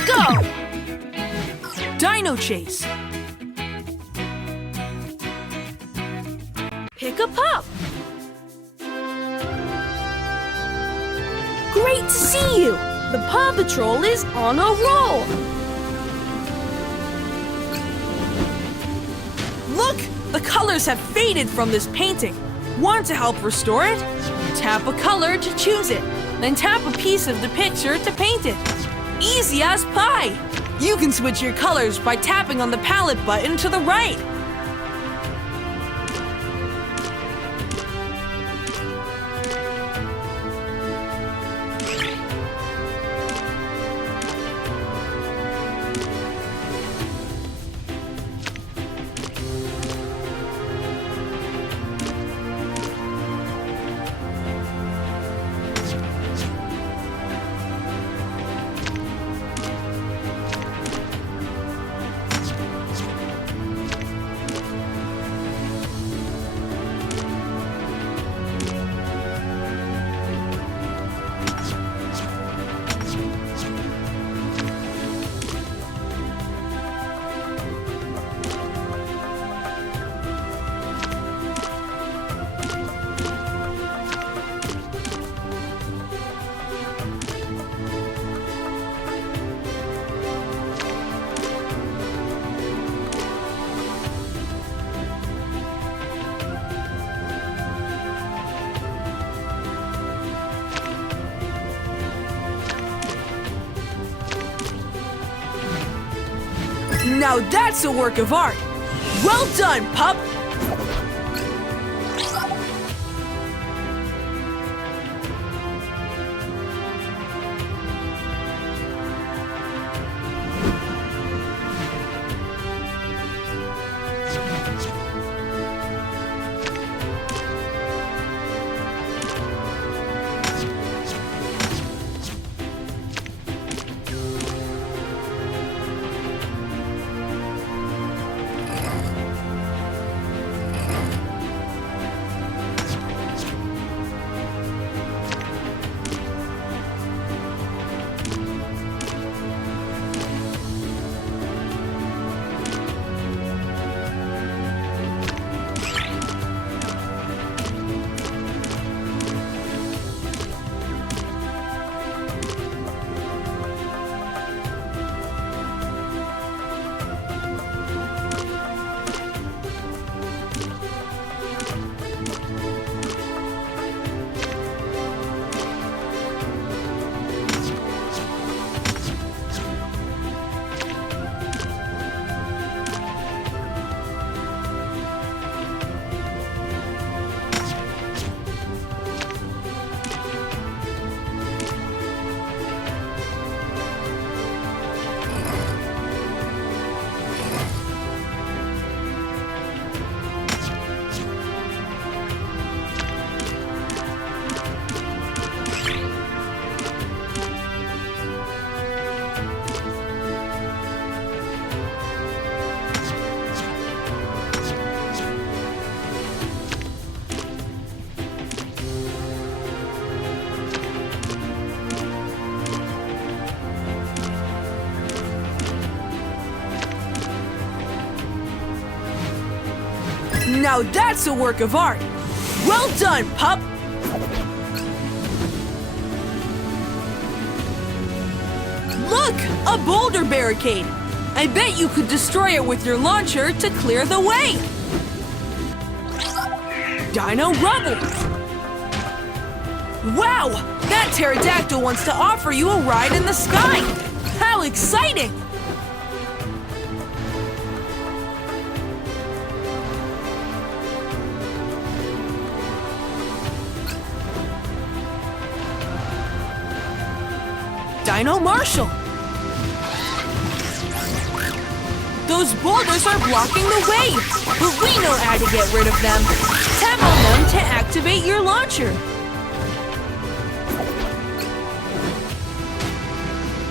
Let's go! Dino chase. Pick a pup. Great to see you! The Paw Patrol is on a roll! Look! The colors have faded from this painting. Want to help restore it? Tap a color to choose it. Then tap a piece of the picture to paint it. Easy as pie! You can switch your colors by tapping on the palette button to the right. Now that's a work of art! Well done, pup! Now that's a work of art! Well done, pup! Look! A boulder barricade! I bet you could destroy it with your launcher to clear the way! Dino Rubble! Wow! That pterodactyl wants to offer you a ride in the sky! How exciting! Dino Marshall! Those boulders are blocking the way, but we know how to get rid of them. Tap on them to activate your launcher.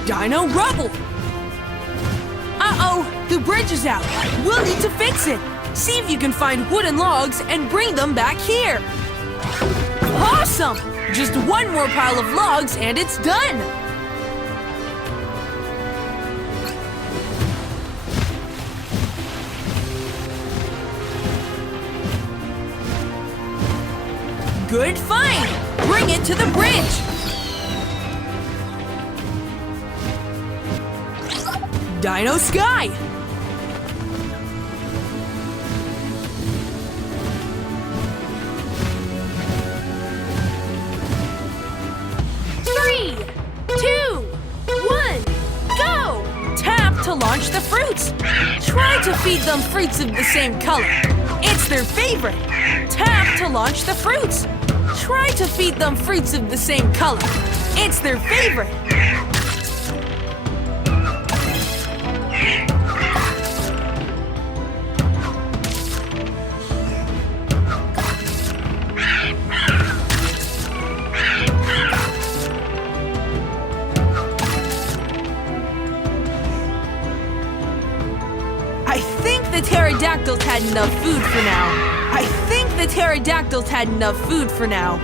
Dino Rubble! Uh-oh, the bridge is out. We'll need to fix it. See if you can find wooden logs and bring them back here. Awesome! Just one more pile of logs and it's done. Good find! Bring it to the bridge! Dino Skye! Three, two, one, go! Tap to launch the fruits. Try to feed them fruits of the same color. It's their favorite. Tap to launch the fruits. Try to feed them fruits of the same color. It's their favorite. I think the pterodactyls had enough food for now. I think the pterodactyls had enough food for now.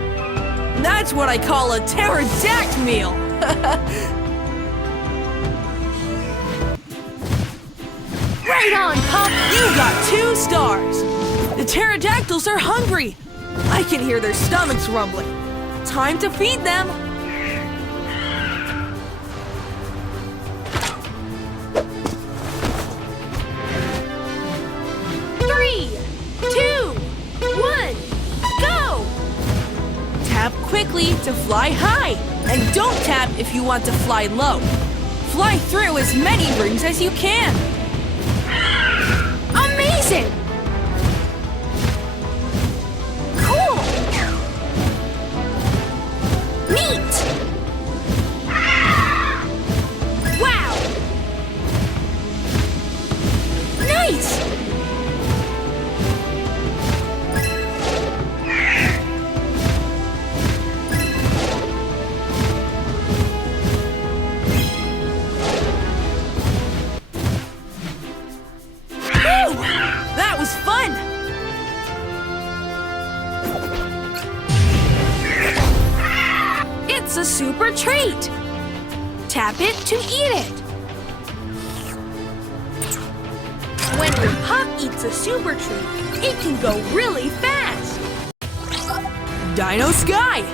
That's what I call a pterodact meal. Right on, pup! You got 2 stars. The pterodactyls are hungry. I can hear their stomachs rumbling. Time to feed them. Quickly to fly high, and don't tap if you want to fly low. Fly through as many rings as you can. Amazing! Cool! Neat! Wow! Nice! That was fun! It's a super treat! Tap it to eat it! When your pup eats a super treat, it can go really fast! Dino Skye!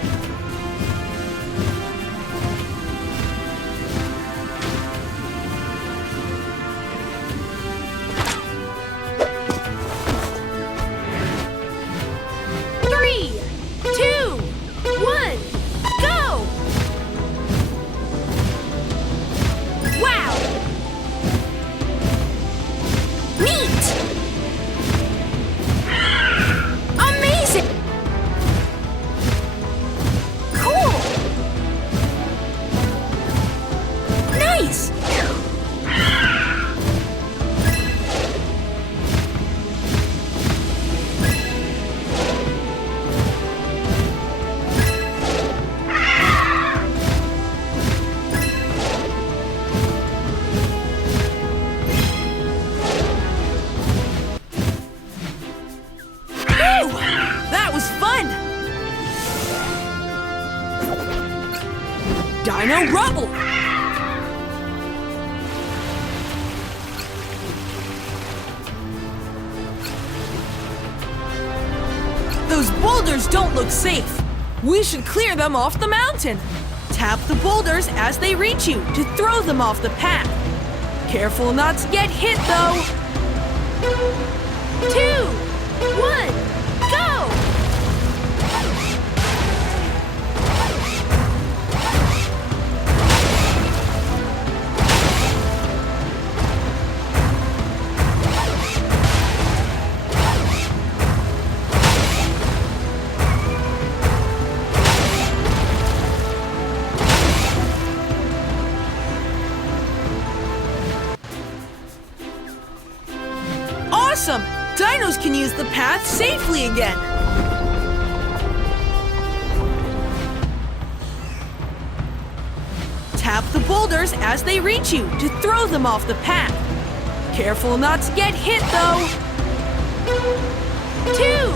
Dino Rubble! Those boulders don't look safe. We should clear them off the mountain. Tap the boulders as they reach you to throw them off the path. Careful not to get hit, though. 2, 1, go! Awesome! Dinos can use the path safely again! Tap the boulders as they reach you to throw them off the path. Careful not to get hit, though. 2,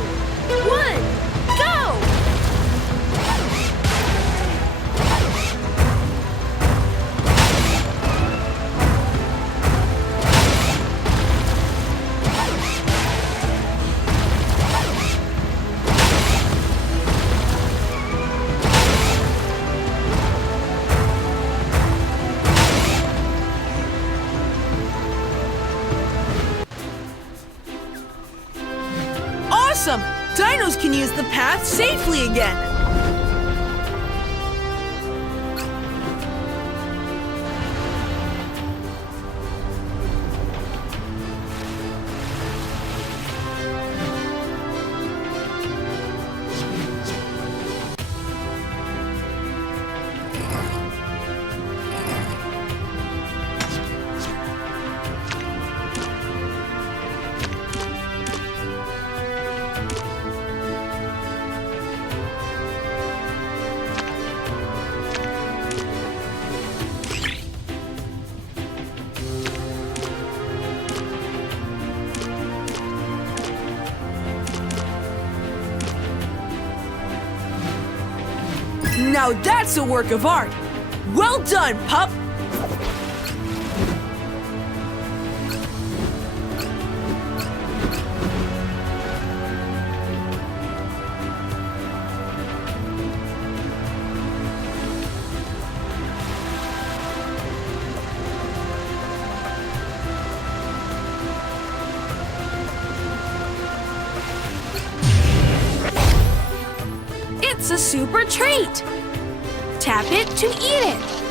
1, go! child can use the path safely again. Now that's a work of art! Well done, pup! It's a super treat! Tap it to eat it!